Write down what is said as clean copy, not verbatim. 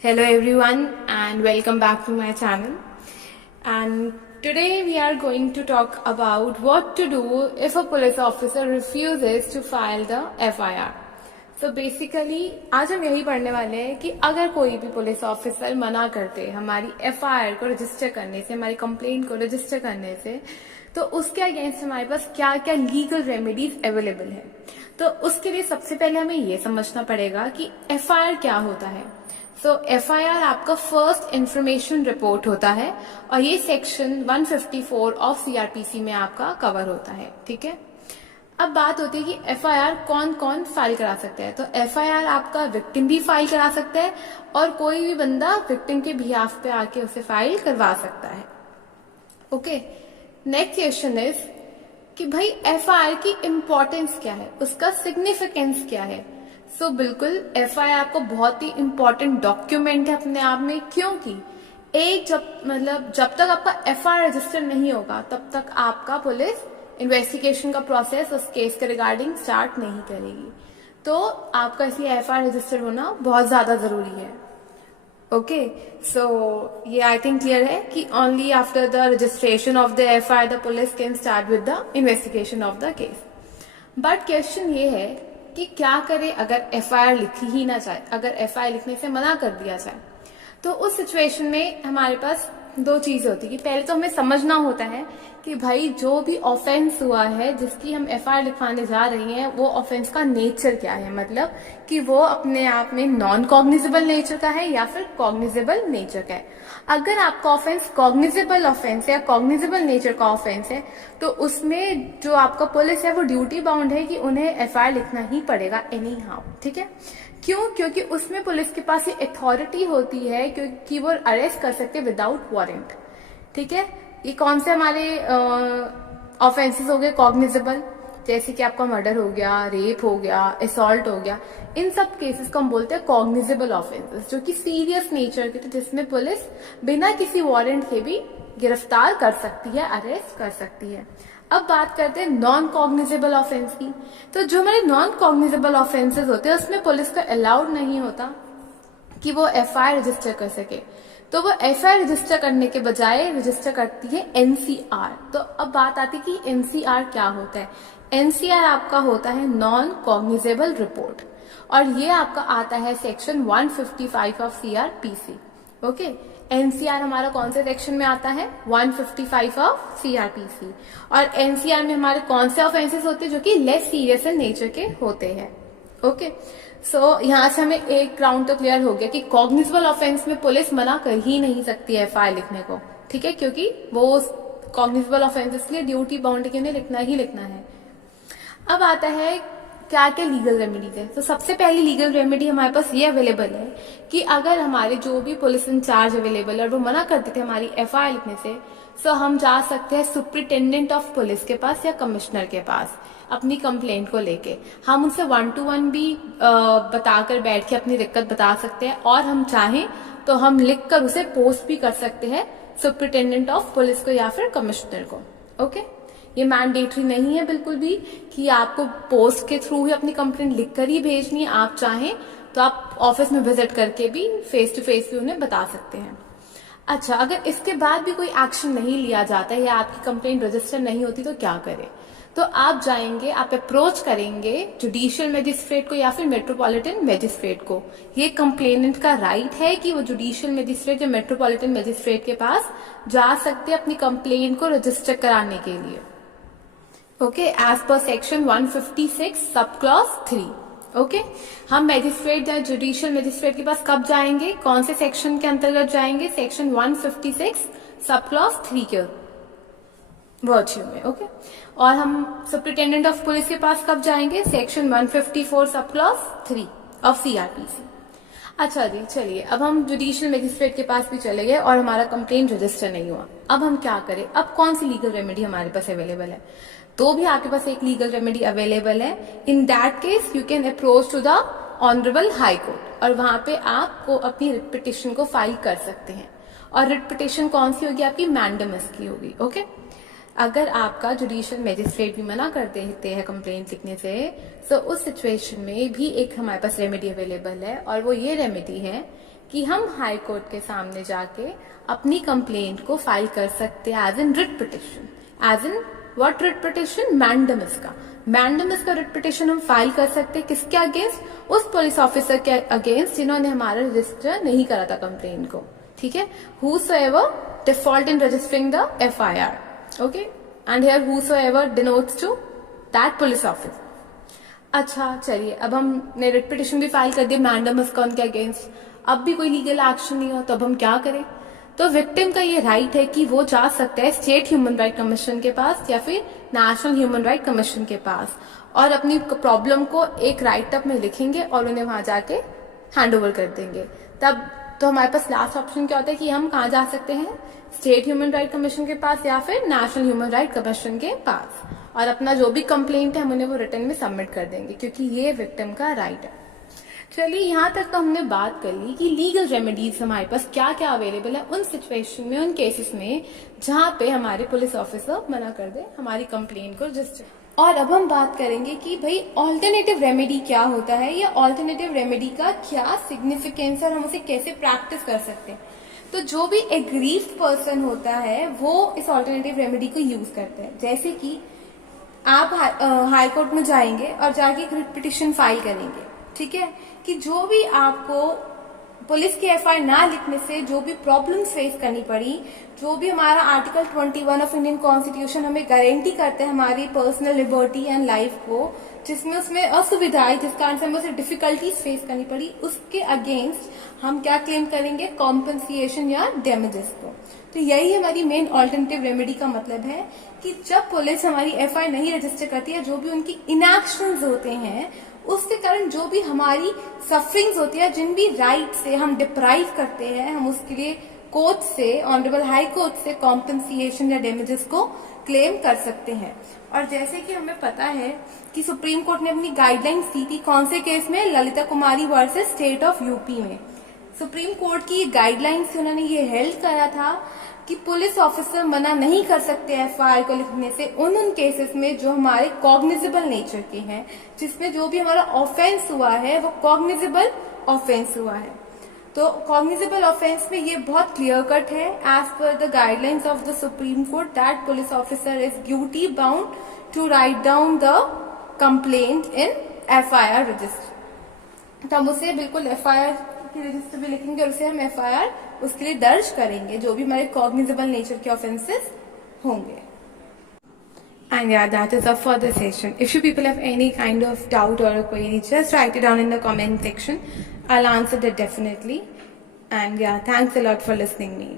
Hello everyone and welcome back to my channel. And today we are going to talk about what to do if a police officer refuses to file the FIR. So basically आज हम यही पढ़ने वाले हैं कि अगर कोई भी पुलिस ऑफिसर मना करते हमारी FIR को रजिस्टर करने से, हमारी कंप्लेंट को रजिस्टर करने से, तो उसके अगेंस्ट हमारे पास क्या क्या लीगल रेमेडीज अवेलेबल है। तो उसके लिए सबसे पहले हमें ये समझना पड़ेगा कि FIR क्या होता है। सो FIR आपका फर्स्ट इंफॉर्मेशन रिपोर्ट होता है और ये सेक्शन 154 ऑफ CRPC में आपका कवर होता है। ठीक है, अब बात होती है कि FIR कौन कौन फाइल करा सकता है। तो FIR आपका विक्टिम भी फाइल करा सकता है और कोई भी बंदा विक्टिम के बिहाफ पे आके उसे फाइल करवा सकता है। ओके, नेक्स्ट क्वेश्चन इज कि भाई FIR की इम्पोर्टेंस क्या है, उसका सिग्निफिकेंस क्या है। सो बिल्कुल FIR आपको बहुत ही इंपॉर्टेंट डॉक्यूमेंट है अपने आप में, क्योंकि जब तक आपका FIR रजिस्टर नहीं होगा तब तक आपका पुलिस इन्वेस्टिगेशन का प्रोसेस उस केस के रिगार्डिंग स्टार्ट नहीं करेगी। तो आपका इसलिए FIR रजिस्टर होना बहुत ज्यादा जरूरी है। ओके, सो ये आई थिंक क्लियर है कि only after the registration of the FIR the police can start with the investigation of the case. But question ये है कि क्या करें अगर FIR लिखी ही ना जाए, अगर FIR लिखने से मना कर दिया जाए। तो उस सिचुएशन में हमारे पास दो चीजें होती है कि पहले तो हमें समझना होता है कि भाई जो भी ऑफेंस हुआ है जिसकी हम FIR लिखवाने जा रही हैं वो ऑफेंस का नेचर क्या है, मतलब कि वो अपने आप में नॉन कॉग्निजेबल नेचर का है या फिर कॉग्निजेबल नेचर का है। अगर आपका ऑफेंस कॉग्निजेबल ऑफेंस है या कॉग्निजेबल नेचर का ऑफेंस है तो उसमें जो आपका पुलिस है वो ड्यूटी बाउंड है कि उन्हें FIR लिखना ही पड़ेगा एनी हाउ। ठीक है, क्यों? क्योंकि उसमें पुलिस के पास ये अथॉरिटी होती है क्योंकि वो अरेस्ट कर सकते विदाउट वारंट। ठीक है, ये कौन से हमारे ऑफेंसेस हो गए कॉग्निजेबल, जैसे कि आपका मर्डर हो गया, रेप हो गया, असॉल्ट हो गया, इन सब केसेस को हम बोलते हैं कॉग्निजेबल ऑफेंसेस, जो कि सीरियस नेचर के थे, जिसमें पुलिस बिना किसी वारंट के भी गिरफ्तार कर सकती है, अरेस्ट कर सकती है। अब बात करते हैं नॉन कॉग्निजेबल ऑफेंस की। तो जो हमारे नॉन कॉग्निजेबल ऑफेंसेस होते हैं उसमें पुलिस को अलाउड नहीं होता कि वो FIR रजिस्टर कर सके। तो वो FIR रजिस्टर करने के बजाय रजिस्टर करती है NCR। तो अब बात आती है कि NCR क्या होता है। NCR आपका होता है नॉन कॉग्निजेबल रिपोर्ट और ये आपका आता है section 155 of CRPC। Okay, NCR हमारा कौन से सेक्शन में आता है? 155 ऑफ CRPC। और NCR में हमारे कौन से ऑफेंसेस होते हैं जो कि लेस सीरियस इन नेचर के होते हैं। ओके, सो यहाँ से हमें एक ग्राउंड तो क्लियर हो गया कि कॉग्निजेबल ऑफेंस में पुलिस मना कर ही नहीं सकती है FIR लिखने को। ठीक है, क्योंकि वो कॉग्निजेबल ऑफेंसेस के लिए ड्यूटी बाउंड के उन्हें लिखना ही लिखना है। अब आता है क्या क्या लीगल रेमेडीज है। तो सबसे पहली लीगल रेमेडी हमारे पास ये अवेलेबल है कि अगर हमारे जो भी पुलिस इंचार्ज अवेलेबल है और वो मना करते थे हमारी FIR लिखने से, तो हम जा सकते हैं सुप्रिटेंडेंट ऑफ पुलिस के पास या कमिश्नर के पास अपनी कंप्लेंट को लेके। हम उनसे 1-to-1 भी बताकर बैठ के अपनी दिक्कत बता सकते हैं और हम चाहें तो हम लिखकर उसे पोस्ट भी कर सकते हैं सुप्रिटेंडेंट ऑफ पुलिस को या फिर कमिश्नर को। ओके, ये मैंडेटरी नहीं है बिल्कुल भी कि आपको पोस्ट के थ्रू ही अपनी कंप्लेंट लिखकर ही भेजनी है। आप चाहें तो आप ऑफिस में विजिट करके भी फेस टू फेस भी उन्हें बता सकते हैं। अच्छा, अगर इसके बाद भी कोई एक्शन नहीं लिया जाता या आपकी कंप्लेंट रजिस्टर नहीं होती तो क्या करें? तो आप जाएंगे, आप अप्रोच करेंगे जुडिशियल मजिस्ट्रेट को या फिर मेट्रोपॉलिटन मजिस्ट्रेट को। ये कंप्लेनेंट का राइट है कि वो जुडिशियल मजिस्ट्रेट या मेट्रोपॉलिटन मजिस्ट्रेट के पास जा सकते अपनी कंप्लेंट को रजिस्टर कराने के लिए। Okay, as per section 156 sub clause 3। Okay, हम मैजिस्ट्रेट या जुडिशियल मैजिस्ट्रेट के पास कब जाएंगे, कौन से सेक्शन के अंतर्गत जाएंगे? सेक्शन 156 सब क्लॉज 3 के वर्च्यू में। ओके, और हम सुप्रिटेंडेंट ऑफ पुलिस के पास कब जाएंगे? Section 154 sub clause 3 of CRPC। अच्छा जी, चलिए अब हम जुडिशियल मैजिस्ट्रेट के पास भी चले गए और हमारा कंप्लेंट रजिस्टर नहीं हुआ। अब हम क्या करें? अब कौन सी लीगल रेमेडी हमारे पास अवेलेबल है? तो भी आपके पास एक लीगल रेमेडी अवेलेबल है। In that case you can approach to the honourable high court और वहां पे आपको अपनी रिट पिटिशन को फाइल कर सकते हैं। और रिट पिटिशन कौन सी होगी? आपकी मैंडेमस की होगी। ओके, अगर आपका जुडिशियल मजिस्ट्रेट भी मना कर देते हैं कंप्लेंट लिखने से, तो उस सिचुएशन में भी एक हमारे पास रेमेडी अवेलेबल है, और वो ये रेमेडी है कि हम हाई कोर्ट के सामने जाके अपनी कंप्लेंट को फाइल कर सकते हैं as in writ petition. As in what writ petition? Mandamus का। मैंडेमस का रिट पिटिशन हम फाइल कर सकते हैं किसके अगेंस्ट? उस पुलिस ऑफिसर के अगेंस्ट जिन्होंने हमारा रजिस्टर नहीं करा था कंप्लेंट को, ठीक है। Whosoever default in registering the FIR, okay, and here whosoever denotes to that police officer। अच्छा चलिए, अब हमने रिट पिटिशन भी फाइल कर दिया मैंडेमस का उनके अगेंस्ट, अब भी कोई लीगल एक्शन नहीं हो, तो अब हम क्या करें? तो विक्टिम का ये राइट है कि वो जा सकता है स्टेट ह्यूमन राइट कमीशन के पास या फिर नेशनल ह्यूमन राइट कमीशन के पास, और अपनी प्रॉब्लम को एक राइट अप में लिखेंगे और उन्हें वहां जाके हैंड ओवर कर देंगे। तब तो हमारे पास लास्ट ऑप्शन क्या होता है कि हम कहाँ जा सकते हैं? स्टेट ह्यूमन राइट कमीशन के पास या फिर नेशनल ह्यूमन राइट कमीशन के पास, और अपना जो भी कंप्लेंट है हम उन्हें वो रिटर्न में सबमिट कर देंगे, क्योंकि ये विक्टिम का राइट है। चलिए, यहाँ तक तो हमने बात कर ली कि लीगल रेमेडीज हमारे पास क्या क्या अवेलेबल है उन सिचुएशन में, उन केसेस में जहां पे हमारे पुलिस ऑफिसर मना कर दे हमारी कंप्लेंट को रजिस्टर। और अब हम बात करेंगे कि भाई ऑल्टरनेटिव रेमेडी क्या होता है, या ऑल्टरनेटिव रेमेडी का क्या सिग्निफिकेंस है और हम उसे कैसे प्रैक्टिस कर सकते हैं। तो जो भी एग्रीव्ड पर्सन होता है वो इस ऑल्टरनेटिव रेमेडी को यूज करते हैं। जैसे कि आप हाई कोर्ट में जाएंगे और जाके एक रिट पिटिशन फाइल करेंगे, ठीक है, कि जो भी आपको पुलिस की एफआईआर ना लिखने से जो भी प्रॉब्लम्स फेस करनी पड़ी, जो भी हमारा आर्टिकल 21 ऑफ इंडियन कॉन्स्टिट्यूशन हमें गारंटी करते हैं हमारी पर्सनल लिबर्टी एंड लाइफ को, जिसमें उसमें असुविधाएं जिस कारण से हमें उसे डिफिकल्टीज फेस करनी पड़ी, उसके अगेंस्ट हम क्या क्लेम करेंगे? कॉम्पनसेशन या डैमेजेस को। तो यही हमारी मेन ऑल्टरनेटिव रेमेडी का मतलब है कि जब पुलिस हमारी एफआईआर नहीं रजिस्टर करती है, जो भी उनकी इनएक्शंस होते हैं उसके कारण जो भी हमारी सफरिंग्स होती है, जिन भी राइट से हम डिप्राइव करते हैं, हम उसके लिए कोर्ट से, ऑनरेबल हाई कोर्ट से कॉम्पनसेशन या डैमेजेस को क्लेम कर सकते हैं। और जैसे कि हमें पता है कि सुप्रीम कोर्ट ने अपनी गाइडलाइंस दी थी कौन से केस में? ललिता कुमारी वर्सेस स्टेट ऑफ यूपी में। सुप्रीम कोर्ट की गाइडलाइंस से उन्होंने ये हेल्प करा था कि पुलिस ऑफिसर मना नहीं कर सकते एफआईआर को लिखने से उन केसेस में जो हमारे कॉग्निजेबल नेचर के हैं, जिसमें जो भी हमारा ऑफेंस हुआ है वो कॉग्निजेबल ऑफेंस हुआ है। तो कॉग्निजेबल ऑफेंस में ये बहुत क्लियर कट है, as per the guidelines of the Supreme Court, that police officer is duty bound to write down the complaint in FIR register. तो हम उसे बिल्कुल एफआईआर की रजिस्टर में लिखेंगे और उसे हम एफआईआर उसके लिए दर्ज करेंगे जो भी हमारे कॉग्निजेबल नेचर के ऑफेंसेस होंगे। And yeah, that is up for the session. If you people have any kind of doubt or a query, just write it down in the comment section. I'll answer that definitely. And yeah, thanks a lot for listening me.